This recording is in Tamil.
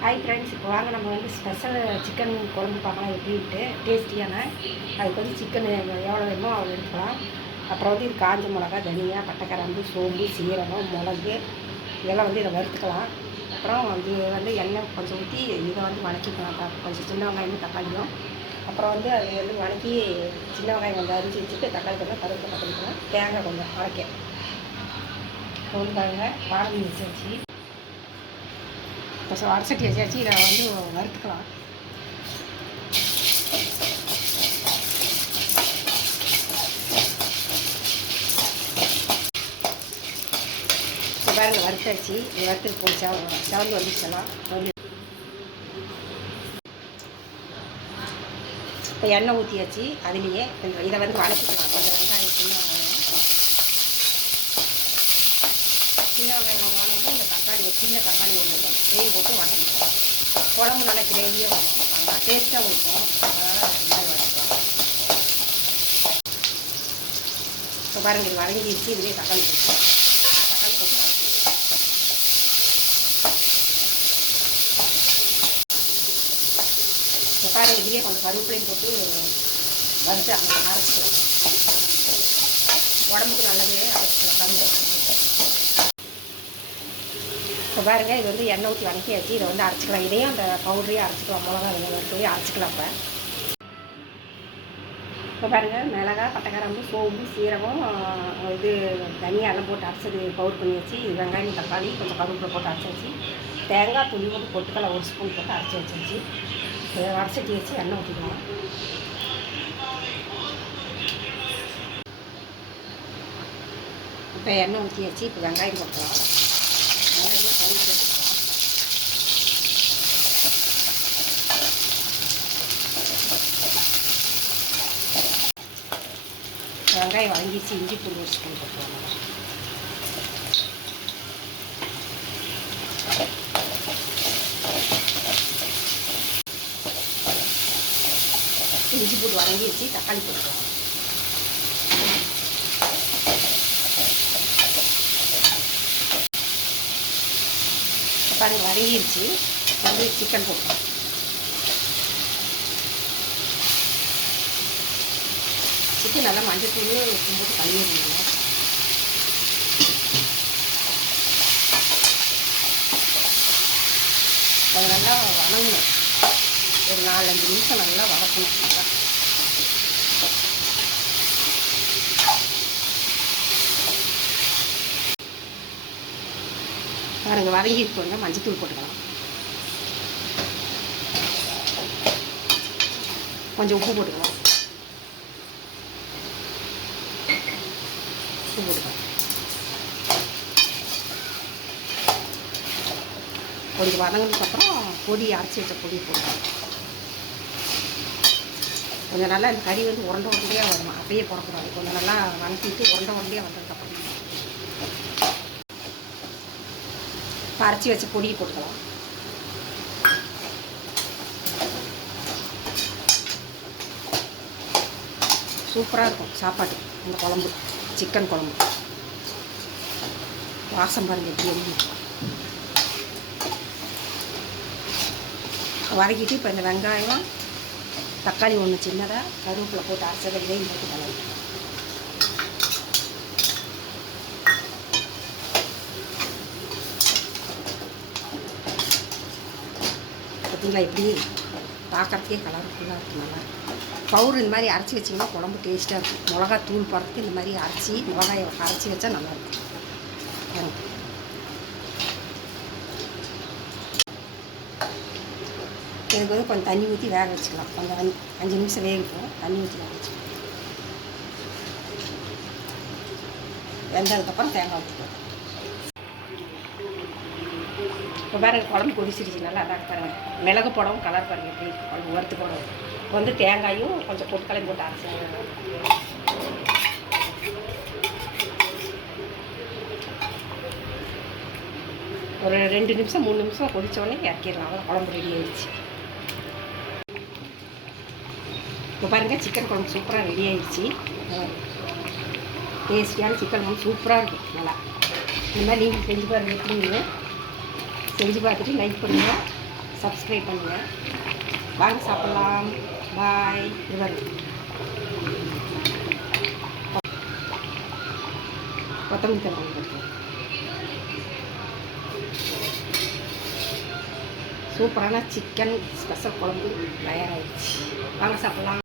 ஹாய் ஃப்ரெண்ட்ஸ் இப்போ வாங்க நம்ம வந்து ஸ்பெஷல் சிக்கன் குழம்பு பார்க்கலாம். எப்படின்ட்டு டேஸ்டியான அதுக்கு வந்து சிக்கன் எவ்வளோ வேணுமோ அவ்வளோ எடுக்கலாம் அப்புறம் வந்து இது காஞ்ச மிளகா தனியாக பட்டைக்கிராம்பு சோம்பு சீரகம் மிளகு இதெல்லாம் வந்து இதை வறுத்துக்கலாம். அப்புறம் வந்து வந்து எண்ணெய் கொஞ்சம் ஊற்றி இதை வந்து வணக்கிக்கலாம். கொஞ்சம் சின்ன வெங்காயம் தக்காளியும். அப்புறம் வந்து அதை வந்து வணக்கி சின்ன வெங்காயம் கொஞ்சம் அரிஞ்சு வச்சுட்டு தக்காளி கொஞ்சம் கருவேப்பிலை தக்காளிக்கலாம் தேங்காய் கொஞ்சம் வணக்க கொண்டு வந்து பாருங்க வாழை இப்போ ச- வடசட்டி வச்சாச்சு இதை வந்து வறுத்துக்கலாம். இப்போ பாருங்க வறுத்தாச்சு. இது வறுத்துக்கு போய் செவந்து வந்துச்சலாம் வந்து இப்போ எண்ணெய் ஊற்றியாச்சு அதுலேயே கொஞ்சம் இதை வந்து வளர்த்துக்கலாம் கொஞ்சம் வெங்காயம் சின்ன வெங்காயம். சின்ன வெங்காயம் வாங்கினது ஒரு சின்ன தக்காளி ஒன்று நெய் போட்டு வதக்கிக்கலாம். குழம்பு நல்லா கிரேவியாக வரும் அதனால் டேஸ்ட்டாகவும் இருக்கும். அதனால் இந்த மாதிரி வதக்கலாம். இப்போ பாருங்கள் இது வதங்கிடுச்சு இதுலேயே தக்காளி போட்டு தக்காளி போட்டு வதக்கிக்கலாம். இப்போ பாருங்கள் இதுலேயே கொஞ்சம் கருவேப்பிலையும் போட்டு வறுத்து அங்கே அரைச்சிக்கலாம். உடம்புக்கு நல்லது. அரைச்சிக்கலாம் கருவேப்பிலை இப்போ பாருங்கள் இது வந்து எண்ணெய் ஊற்றி வணக்கியாச்சு இதை வந்து அரைச்சிக்கலாம். இதையும் அந்த பவுடரையும் அரைச்சிக்கலாம். மிளகா வெங்காயம் வறுத்து அரைச்சிக்கலாம் இப்போ. இப்போ பாருங்கள் மிளகா பட்டைக்காரம்பு சோம்பு சீரகம் இது தனியாக எல்லாம் போட்டு அரைச்சது பவுடர் பண்ணி வச்சு இது வெங்காயம் தக்காளி கொஞ்சம் கருவேப்பிலை போட்டு அரைச்சி வச்சு தேங்காய் துணி போட்டு பொட்டுக்கடலை ஒரு ஸ்பூன் போட்டு அரைச்சி வச்சாச்சு இதை அரைச்சிட்டு வச்சு எண்ணெய் ஊற்றிக்கலாம் இப்போ எண்ணெய் ஊற்றியாச்சு இப்போ வெங்காயம் போட்டுக்கலாம் வெங்காயம் கறி போட்டுக்கலாம் வெங்காயம் வாங்கிச்சு இஞ்சி பூண்டு ஒரு ஸ்பூன் இஞ்சி பூண்டு வதங்கிடுச்சு தக்காளி போட்டுருவோம் பாருங்க வதங்கிடுச்சு வந்து சிக்கன் போட்டுருவோம் சிக்கன் நல்லா மஞ்சள் தூள் போட்டு கழுவிடுங்க அது நல்லா வணங்கணும். ஒரு நாலஞ்சு நிமிஷம் நல்லா வதக்கணும். நல்லா. பாருங்க. வதங்கிருக்கு வந்து மஞ்சத்தூள் போட்டுக்கலாம். கொஞ்சம் உப்பு போட்டுக்கலாம். உப்பு போட்டுக்கலாம். கொஞ்சம் வதங்கினதுக்கப்புறம் பொடி அரைச்சி வச்ச பொடி போட்டுக்கலாம். கொஞ்சம் நல்லா இந்த கறி வந்து உரண்ட உரண்டையாக வரணும் அப்படியே போடக்கூடாது. கொஞ்சம் நல்லா வதக்கிட்டு உரண்ட உரண்டையாக வந்ததுக்கப்புறம் இப்போ அரைச்சி வச்ச பொடியை போட்டுக்கலாம். சூப்பராக இருக்கும் சாப்பாடு. இந்த குழம்பு. சிக்கன் குழம்பு. வாசம் பாருங்கள் எப்படி எரியுது வதக்கிட்டு இப்போ இந்த வெங்காயம் தக்காளி ஒன்று சின்னதாக கருவேப்பில் போட்டு அரைச்சதை இதையும் போட்டு கலந்து. பார்த்தீங்களா எப்படி பார்க்குறதுக்கே கலர்ஃபுல்லாக இருக்கும் நல்லா பவுரு இந்த மாதிரி அரைச்சி வச்சிங்கன்னா குழம்பு டேஸ்ட்டாக இருக்கும். மிளகா தூள் போடுறதுக்கு இந்த மாதிரி அரைச்சி மிளகாயை அரைச்சி வச்சா நல்லாயிருக்கும் பாருங்க. இதுக்கு வந்து கொஞ்சம் தண்ணி ஊற்றி வேக வச்சுக்கலாம். கொஞ்சம் அஞ்சு அஞ்சு நிமிஷம் வேகட்டும். தண்ணி ஊற்றி வேக வச்சுக்கலாம். வெந்ததுக்கப்புறம் தேங்காய் ஊற்றிக்கலாம் இப்போ பாருங்க குழம்பு கொதிச்சிருச்சு நல்லா அதான் பாருங்க. மிளகு போடவும் கலர் பாருங்க எப்படி குழம்பு வறுத்து போடவும். இப்போ வந்து தேங்காயும் கொஞ்சம் பொருட்களையும் போட்டு அரைச்சி ஒரு ரெண்டு நிமிஷம் மூணு நிமிஷம் கொதித்தோடனே இறக்கிடலாம். அவ்வளோ குழம்பு ரெடி ஆயிடுச்சு. இப்போ பாருங்கள் சிக்கன் குழம்பு சூப்பராக ரெடி ஆயிடுச்சு. டேஸ்டியான சிக்கன் குழம்பு சூப்பராக இருக்கும். நல்லா. இந்த மாதிரி நீங்கள் செஞ்சு பாருங்கள் எப்படின்னு. செஞ்சு பார்த்துட்டு லைக் பண்ணுங்கள் சப்ஸ்கிரைப் பண்ணுங்கள் வாங்க சாப்பிட்லாம். பாய் இவர் கொத்தமல்லி தலை போட்டு சூப்பரான சிக்கன் ஸ்பெஷல் குழம்பு தயாராகிடுச்சு வாங்க சாப்பிட்லாம்.